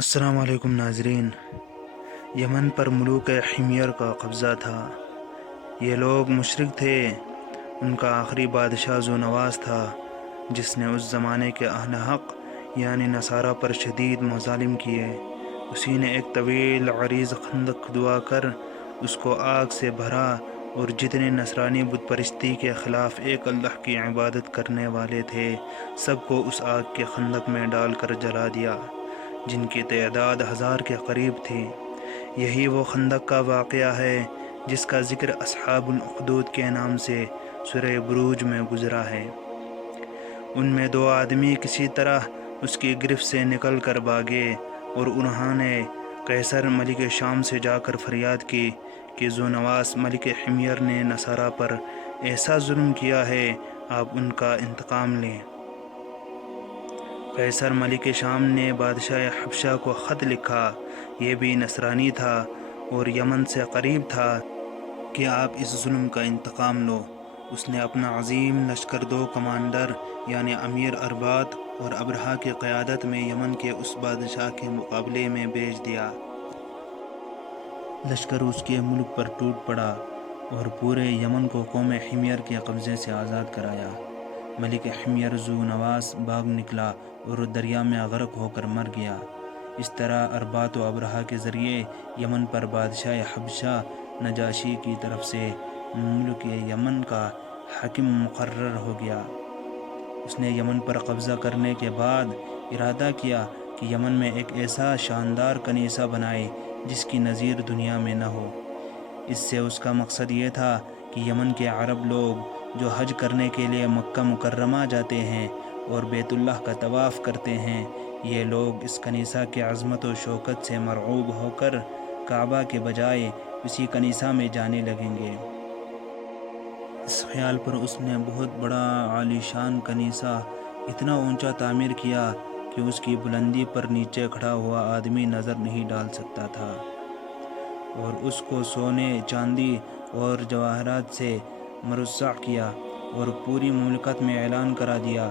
السلام علیکم ناظرین۔ یمن پر ملوک حمیر کا قبضہ تھا۔ یہ لوگ مشرک تھے۔ ان کا آخری بادشاہ ذو نواس تھا، جس نے اس زمانے کے اہل حق یعنی نصارہ پر شدید مظالم کیے۔ اسی نے ایک طویل عریض خندق کھدوا کر اس کو آگ سے بھرا اور جتنے نصرانی بت پرستی کے خلاف ایک اللہ کی عبادت کرنے والے تھے سب کو اس آگ کے خندق میں ڈال کر جلا دیا، جن کی تعداد 1000 کے قریب تھی۔ یہی وہ خندق کا واقعہ ہے جس کا ذکر اصحاب الاخدود کے نام سے سورہ بروج میں گزرا ہے۔ ان میں 2 آدمی کسی طرح اس کی گرفت سے نکل کر بھاگے اور انہوں نے قیصر ملک شام سے جا کر فریاد کی کہ ذو نواس ملک حمیر نے نصارہ پر ایسا ظلم کیا ہے، آپ ان کا انتقام لیں۔ قیصر ملک شام نے بادشاہ حبشہ کو خط لکھا، یہ بھی نصرانی تھا اور یمن سے قریب تھا، کہ آپ اس ظلم کا انتقام لو۔ اس نے اپنا عظیم لشکر 2 کمانڈر یعنی امیر اربات اور ابرہہ کی قیادت میں یمن کے اس بادشاہ کے مقابلے میں بھیج دیا۔ لشکر اس کے ملک پر ٹوٹ پڑا اور پورے یمن کو قوم حمیر کے قبضے سے آزاد کرایا۔ ملک حمیر ذو نواس بھاگ نکلا اور دریا میں غرق ہو کر مر گیا۔ اس طرح اربات و ابرہہ کے ذریعے یمن پر بادشاہ حبشہ نجاشی کی طرف سے ملک یمن کا حاکم مقرر ہو گیا۔ اس نے یمن پر قبضہ کرنے کے بعد ارادہ کیا کہ یمن میں ایک ایسا شاندار کنیسہ بنائے جس کی نظیر دنیا میں نہ ہو۔ اس سے اس کا مقصد یہ تھا کہ یمن کے عرب لوگ جو حج کرنے کے لیے مکہ مکرمہ جاتے ہیں اور بیت اللہ کا طواف کرتے ہیں، یہ لوگ اس کنیسہ کی عظمت و شوکت سے مرعوب ہو کر کعبہ کے بجائے اسی کنیسہ میں جانے لگیں گے۔ اس خیال پر اس نے بہت بڑا عالیشان کنیسہ اتنا اونچا تعمیر کیا کہ اس کی بلندی پر نیچے کھڑا ہوا آدمی نظر نہیں ڈال سکتا تھا، اور اس کو سونے، چاندی اور جواہرات سے مرصع کیا اور پوری مملکت میں اعلان کرا دیا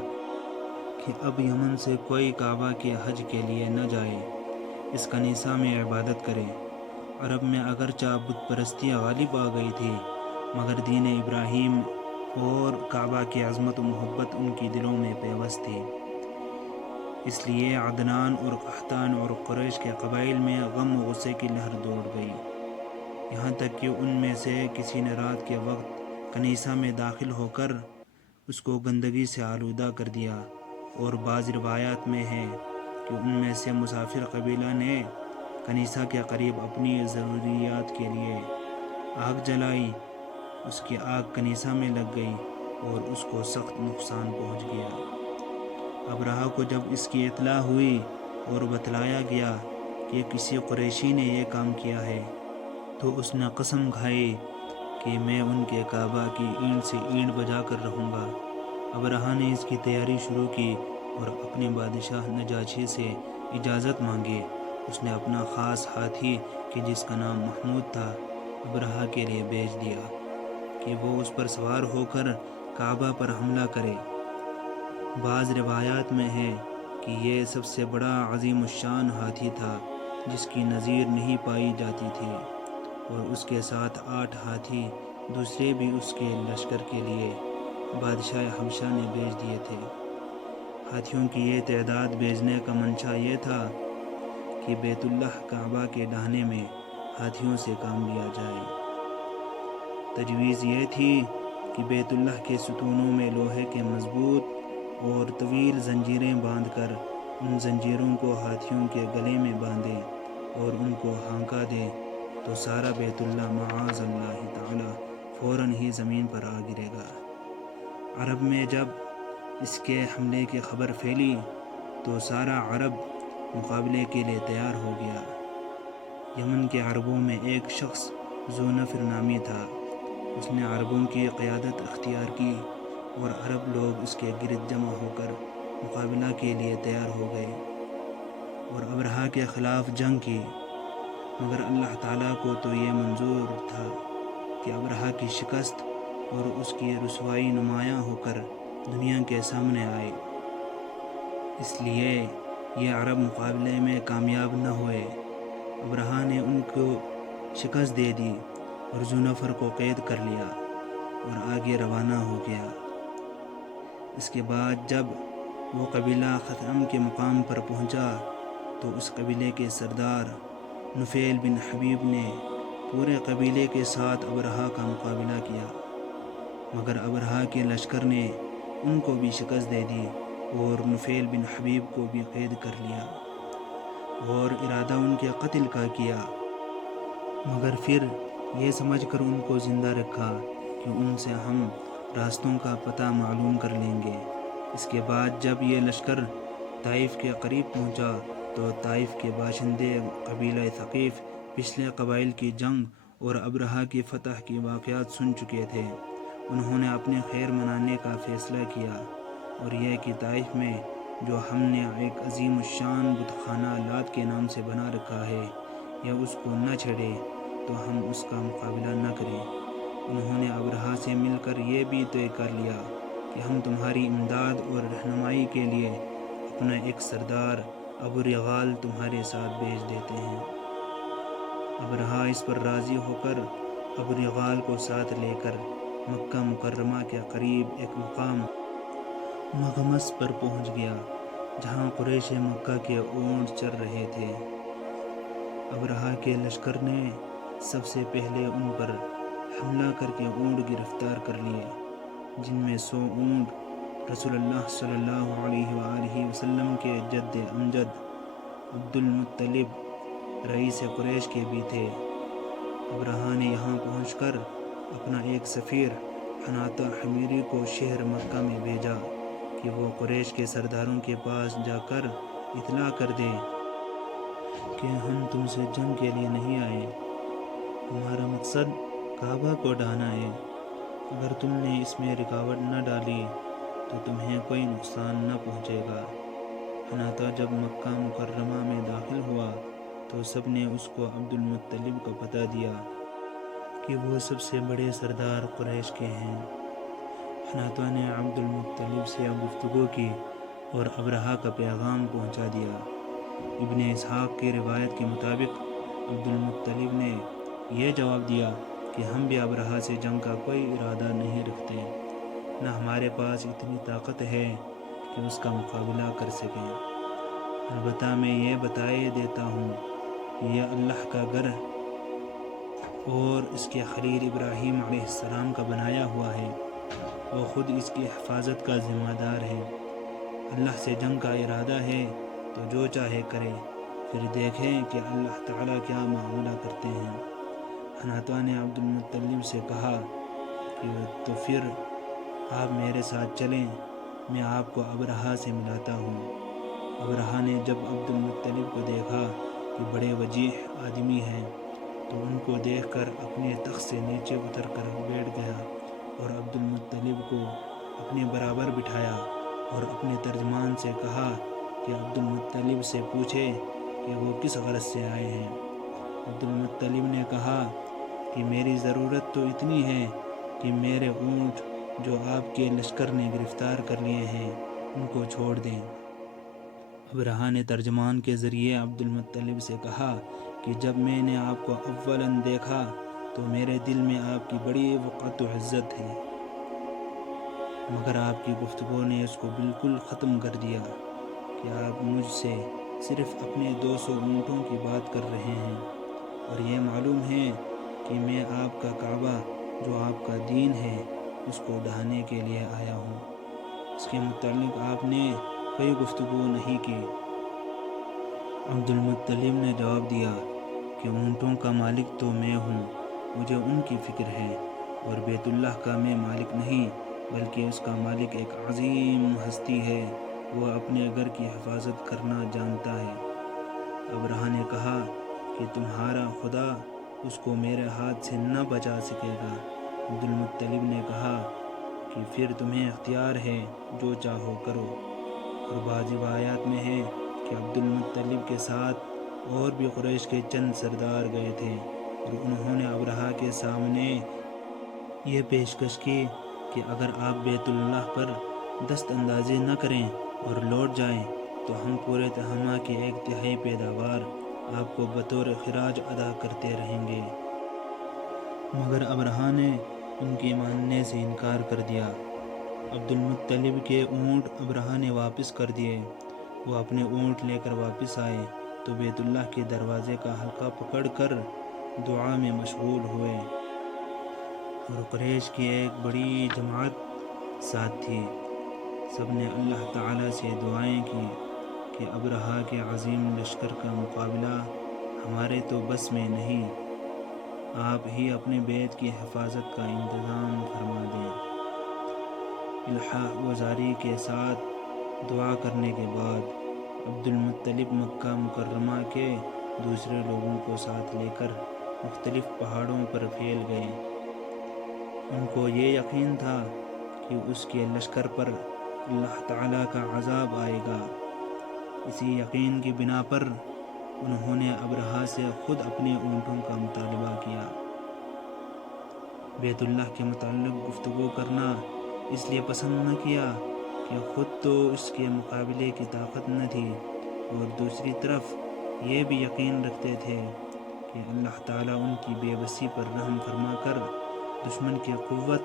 کہ اب یمن سے کوئی کعبہ کے حج کے لیے نہ جائے، اس کنیسہ میں عبادت کرے۔ عرب میں اگرچہ بت پرستی غالب آ گئی تھی، مگر دین ابراہیم اور کعبہ کی عظمت و محبت ان کی دلوں میں پیوست تھی۔ اس لیے عدنان اور قحطان اور قریش کے قبائل میں غم و غصے کی لہر دوڑ گئی، یہاں تک کہ ان میں سے کسی نے رات کے وقت کنیسہ میں داخل ہو کر اس کو گندگی سے آلودہ کر دیا، اور بعض روایات میں ہے کہ ان میں سے مسافر قبیلہ نے کنیسہ کے قریب اپنی ضروریات کے لیے آگ جلائی۔ اس کی آگ کنیسہ میں لگ گئی اور اس کو سخت نقصان پہنچ گیا۔ ابرہہ کو جب اس کی اطلاع ہوئی اور بتلایا گیا کہ کسی قریشی نے یہ کام کیا ہے، تو اس نے قسم کھائی کہ میں ان کے کعبہ کی اینٹ سے اینٹ بجا کر رہوں گا۔ ابرہہ نے اس کی تیاری شروع کی اور اپنے بادشاہ نجاشی سے اجازت مانگی۔ اس نے اپنا خاص ہاتھی کہ جس کا نام محمود تھا ابرہہ کے لیے بھیج دیا کہ وہ اس پر سوار ہو کر کعبہ پر حملہ کرے۔ بعض روایات میں ہے کہ یہ سب سے بڑا عظیم الشان ہاتھی تھا جس کی نظیر نہیں پائی جاتی تھی، اور اس کے ساتھ 8 ہاتھی دوسرے بھی اس کے لشکر کے لیے بادشاہ حبشہ نے بھیج دیے تھے۔ ہاتھیوں کی یہ تعداد بھیجنے کا منشا یہ تھا کہ بیت اللہ کعبہ کے ڈھانے میں ہاتھیوں سے کام لیا جائے۔ تجویز یہ تھی کہ بیت اللہ کے ستونوں میں لوہے کے مضبوط اور طویل زنجیریں باندھ کر ان زنجیروں کو ہاتھیوں کے گلے میں باندھے اور ان کو ہانکا دے تو سارا بیت اللہ معاذ اللہ تعالی فوراً ہی زمین پر آ گرے گا۔ عرب میں جب اس کے حملے کی خبر پھیلی تو سارا عرب مقابلے کے لیے تیار ہو گیا۔ یمن کے عربوں میں ایک شخص ذو نفر نامی تھا۔ اس نے عربوں کی قیادت اختیار کی اور عرب لوگ اس کے گرد جمع ہو کر مقابلہ کے لیے تیار ہو گئے اور ابرہہ کے خلاف جنگ کی، مگر اللہ تعالیٰ کو تو یہ منظور تھا کہ ابرہہ کی شکست اور اس کی رسوائی نمایاں ہو کر دنیا کے سامنے آئے۔ اس لیے یہ عرب مقابلے میں کامیاب نہ ہوئے۔ ابرہہ نے ان کو شکست دے دی اور ذو نفر کو قید کر لیا اور آگے روانہ ہو گیا۔ اس کے بعد جب وہ قبیلہ خثعم کے مقام پر پہنچا تو اس قبیلے کے سردار نفیل بن حبیب نے پورے قبیلے کے ساتھ ابرہہ کا مقابلہ کیا، مگر ابرہہ کے لشکر نے ان کو بھی شکست دے دی اور نفیل بن حبیب کو بھی قید کر لیا اور ارادہ ان کے قتل کا کیا، مگر پھر یہ سمجھ کر ان کو زندہ رکھا کہ ان سے ہم راستوں کا پتہ معلوم کر لیں گے۔ اس کے بعد جب یہ لشکر طائف کے قریب پہنچا تو طائف کے باشندے قبیلہ ثقیف پچھلے قبائل کی جنگ اور ابرہہ کی فتح کی واقعات سن چکے تھے۔ انہوں نے اپنے خیر منانے کا فیصلہ کیا اور یہ کہ طائف میں جو ہم نے ایک عظیم الشان بت خانہ لات کے نام سے بنا رکھا ہے، یا اس کو نہ چھیڑے تو ہم اس کا مقابلہ نہ کریں۔ انہوں نے ابرہہ سے مل کر یہ بھی طے کر لیا کہ ہم تمہاری امداد اور رہنمائی کے لیے اپنا ایک سردار ابو رغال تمہارے ساتھ بھیج دیتے ہیں۔ ابرہہ اس پر راضی ہو کر ابو رغال کو ساتھ لے کر مکہ مکرمہ کے قریب ایک مقام مغمس پر پہنچ گیا جہاں قریش مکہ کے اونٹ چر رہے تھے۔ ابرہہ کے لشکر نے سب سے پہلے ان پر حملہ کر کے اونٹ گرفتار کر لیے، جن میں 100 اونٹ رسول اللہ صلی اللہ علیہ وآلہ وسلم کے جد امجد عبد المطلب رئیس قریش کے بھی تھے۔ ابرہہ نے یہاں پہنچ کر اپنا ایک سفیر حناطہ حمیری کو شہر مکہ میں بھیجا کہ وہ قریش کے سرداروں کے پاس جا کر اطلاع کر دے کہ ہم تم سے جنگ کے لیے نہیں آئے، ہمارا مقصد کعبہ کو ڈھانا ہے۔ اگر تم نے اس میں رکاوٹ نہ ڈالی تو تمہیں کوئی نقصان نہ پہنچے گا۔ حناطہ جب مکہ مکرمہ میں داخل ہوا تو سب نے اس کو عبد المطلب کا پتہ دیا کہ وہ سب سے بڑے سردار قریش کے ہیں۔ حناطہ نے عبد المطلب سے گفتگو کی اور ابرہہ کا پیغام پہنچا دیا۔ ابن اسحاق کی روایت کے مطابق عبد المطلب نے یہ جواب دیا کہ ہم بھی ابرہہ سے جنگ کا کوئی ارادہ نہیں رکھتے، نہ ہمارے پاس اتنی طاقت ہے کہ اس کا مقابلہ کر سکیں۔ البتہ میں یہ بتائے دیتا ہوں کہ یہ اللہ کا گھر اور اس کے خلیل ابراہیم علیہ السلام کا بنایا ہوا ہے، وہ خود اس کی حفاظت کا ذمہ دار ہے۔ اللہ سے جنگ کا ارادہ ہے تو جو چاہے کرے، پھر دیکھیں کہ اللہ تعالیٰ کیا معاملہ کرتے ہیں۔ حناطہ نے عبد المطلب سے کہا کہ تو پھر آپ میرے ساتھ چلیں، میں آپ کو ابرہہ سے ملاتا ہوں۔ ابرہہ نے جب عبد المطلب کو دیکھا کہ بڑے وجیح آدمی ہیں تو ان کو دیکھ کر اپنے تخت سے نیچے اتر کر بیٹھ گیا اور عبد المطلب کو اپنے برابر بٹھایا اور اپنے ترجمان سے کہا کہ عبد المطلب سے پوچھے کہ وہ کس غرض سے آئے ہیں۔ عبد المطلب نے کہا کہ میری ضرورت تو اتنی ہے کہ میرے اونٹ جو آپ کے لشکر نے گرفتار کر لیے ہیں ان کو چھوڑ دیں۔ ابرہہ نے ترجمان کے ذریعے عبد المطلب سے کہا کہ جب میں نے آپ کو اولاً دیکھا تو میرے دل میں آپ کی بڑی وقعت و عزت ہے، مگر آپ کی گفتگو نے اس کو بالکل ختم کر دیا کہ آپ مجھ سے صرف اپنے 200 اونٹوں کی بات کر رہے ہیں، اور یہ معلوم ہے کہ میں آپ کا کعبہ جو آپ کا دین ہے اس کو ڈھانے کے لیے آیا ہوں۔ اس کے متعلق آپ نے کوئی گفتگو نہیں کی۔ عبد المطلب نے جواب دیا کہ اونٹوں کا مالک تو میں ہوں، مجھے ان کی فکر ہے، اور بیت اللہ کا میں مالک نہیں بلکہ اس کا مالک ایک عظیم ہستی ہے، وہ اپنے گھر کی حفاظت کرنا جانتا ہے۔ ابرہہ نے کہا کہ تمہارا خدا اس کو میرے ہاتھ سے نہ بچا سکے گا۔ عبد المطلب نے کہا کہ پھر تمہیں اختیار ہے، جو چاہو کرو۔ اور بعض روایات میں ہے کہ عبد المطلب کے ساتھ اور بھی قریش کے چند سردار گئے تھے اور انہوں نے ابرہہ کے سامنے یہ پیشکش کی کہ اگر آپ بیت اللہ پر دست اندازی نہ کریں اور لوٹ جائیں تو ہم پورے تہامہ کی 1/3 پیداوار آپ کو بطور خراج ادا کرتے رہیں گے۔ مگر ابرہہ نے ان کے ماننے سے انکار کر دیا۔ عبد المطلب کے اونٹ ابرہہ نے واپس کر دیے۔ وہ اپنے اونٹ لے کر واپس آئے تو بیت اللہ کے دروازے کا حلقہ پکڑ کر دعا میں مشغول ہوئے، اور قریش کی ایک بڑی جماعت ساتھ تھی۔ سب نے اللہ تعالیٰ سے دعائیں کی کہ ابرہہ کے عظیم لشکر کا مقابلہ ہمارے تو بس میں نہیں، آپ ہی اپنے بیت کی حفاظت کا انتظام فرما دیں۔ الحاح وزاری کے ساتھ دعا کرنے کے بعد عبد المطلب مکہ مکرمہ کے دوسرے لوگوں کو ساتھ لے کر مختلف پہاڑوں پر پھیل گئے۔ ان کو یہ یقین تھا کہ اس کے لشکر پر اللہ تعالیٰ کا عذاب آئے گا۔ اسی یقین کی بنا پر انہوں نے ابرہہ سے خود اپنے اونٹوں کا مطالبہ کیا۔ بیت اللہ کے متعلق گفتگو کرنا اس لیے پسند نہ کیا کہ خود تو اس کے مقابلے کی طاقت نہ تھی، اور دوسری طرف یہ بھی یقین رکھتے تھے کہ اللہ تعالیٰ ان کی بے بسی پر رحم فرما کر دشمن کی قوت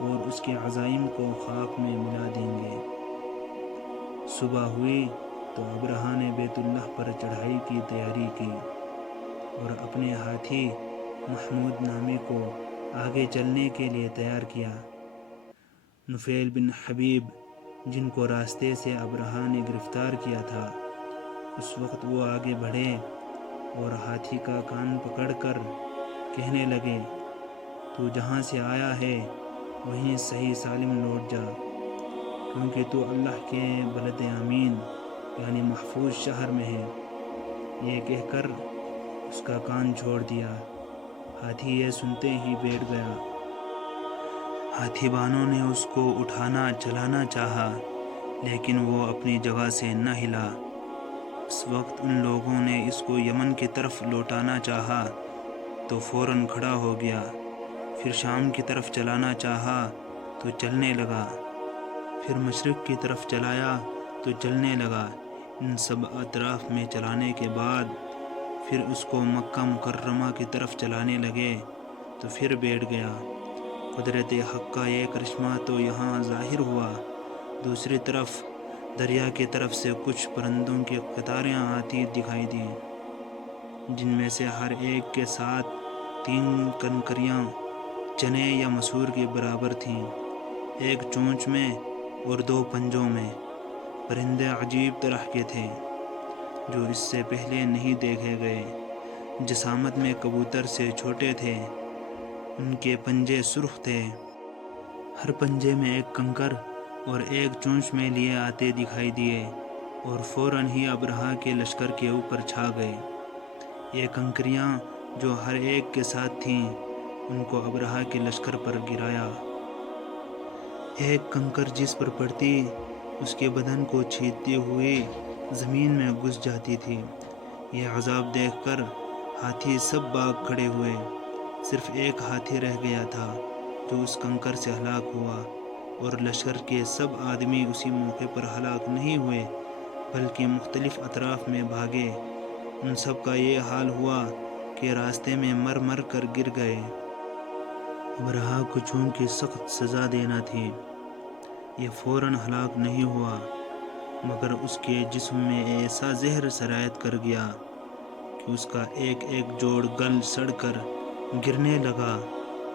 اور اس کے عزائم کو خاک میں ملا دیں گے۔ صبح ہوئی تو ابرہہ نے بیت اللہ پر چڑھائی کی تیاری کی اور اپنے ہاتھی محمود نامی کو آگے چلنے کے لیے تیار کیا۔ نفیل بن حبیب، جن کو راستے سے ابرہہ نے گرفتار کیا تھا، اس وقت وہ آگے بڑھے اور ہاتھی کا کان پکڑ کر کہنے لگے، تو جہاں سے آیا ہے وہیں صحیح سالم لوٹ جا، کیونکہ تو اللہ کے بلد امین یعنی محفوظ شہر میں ہے۔ یہ کہہ کر اس کا کان چھوڑ دیا۔ ہاتھی یہ سنتے ہی بیٹھ گیا۔ ہاتھی بانوں نے اس کو اٹھانا چلانا چاہا، لیکن وہ اپنی جگہ سے نہ ہلا۔ اس وقت ان لوگوں نے اس کو یمن کی طرف لوٹانا چاہا تو فوراً کھڑا ہو گیا، پھر شام کی طرف چلانا چاہا تو چلنے لگا، پھر مشرق کی طرف چلایا تو چلنے لگا۔ ان سب اطراف میں چلانے کے بعد پھر اس کو مکہ مکرمہ کی طرف چلانے لگے تو پھر بیٹھ گیا۔ قدرت حق کا یہ کرشمہ تو یہاں ظاہر ہوا۔ دوسری طرف دریا کی طرف سے کچھ پرندوں کی قطاریں آتی دکھائی دیں، جن میں سے ہر ایک کے ساتھ 3 کنکریاں چنے یا مسور کے برابر تھیں، ایک چونچ میں اور 2 پنجوں میں۔ پرندے عجیب طرح کے تھے جو اس سے پہلے نہیں دیکھے گئے۔ جسامت میں کبوتر سے چھوٹے تھے، ان کے پنجے سرخ تھے، ہر پنجے میں ایک کنکر اور ایک چونچ میں لیے آتے دکھائی دیے، اور فوراً ہی ابرہہ کے لشکر کے اوپر چھا گئے۔ یہ کنکریاں جو ہر ایک کے ساتھ تھیں، ان کو ابرہہ کے لشکر پر گرایا۔ ایک کنکر جس پر پڑتی اس کے بدن کو چھیدتی ہوئی زمین میں گھس جاتی تھی۔ یہ عذاب دیکھ کر ہاتھی سب بھاگ کھڑے ہوئے، صرف ایک ہاتھی رہ گیا تھا جو اس کنکر سے ہلاک ہوا، اور لشکر کے سب آدمی اسی موقع پر ہلاک نہیں ہوئے بلکہ مختلف اطراف میں بھاگے۔ ان سب کا یہ حال ہوا کہ راستے میں مر مر کر گر گئے۔ ابرہہ کو چونکہ سخت سزا دینا تھی، یہ فوراً ہلاک نہیں ہوا، مگر اس کے جسم میں ایسا زہر سرایت کر گیا کہ اس کا ایک ایک جوڑ گل سڑ کر گرنے لگا۔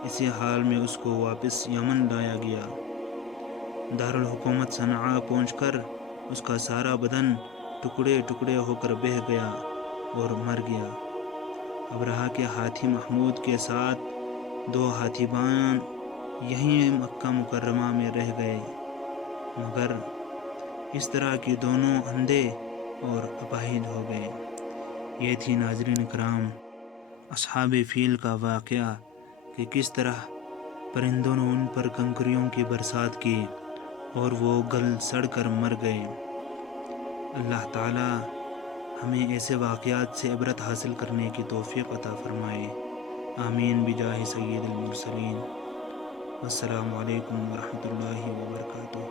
اسی حال میں اس کو واپس یمن لایا گیا۔ دارالحکومت صنعاء پہنچ کر اس کا سارا بدن ٹکڑے ٹکڑے ہو کر بہہ گیا اور مر گیا۔ ابرہہ کے ہاتھی محمود کے ساتھ 2 ہاتھی بان یہیں مکہ مکرمہ میں رہ گئے، مگر اس طرح کہ دونوں اندھے اور اپاہج ہو گئے۔ یہ تھی ناظرین کرام اصحاب فیل کا واقعہ کہ کس طرح پرندوں نے ان پر کنکریوں کی برسات کی اور وہ گل سڑ کر مر گئے۔ اللہ تعالی ہمیں ایسے واقعات سے عبرت حاصل کرنے کی توفیق عطا فرمائے۔ آمین بجاہ سید المرسلین۔ السلام علیکم ورحمۃ اللہ وبرکاتہ۔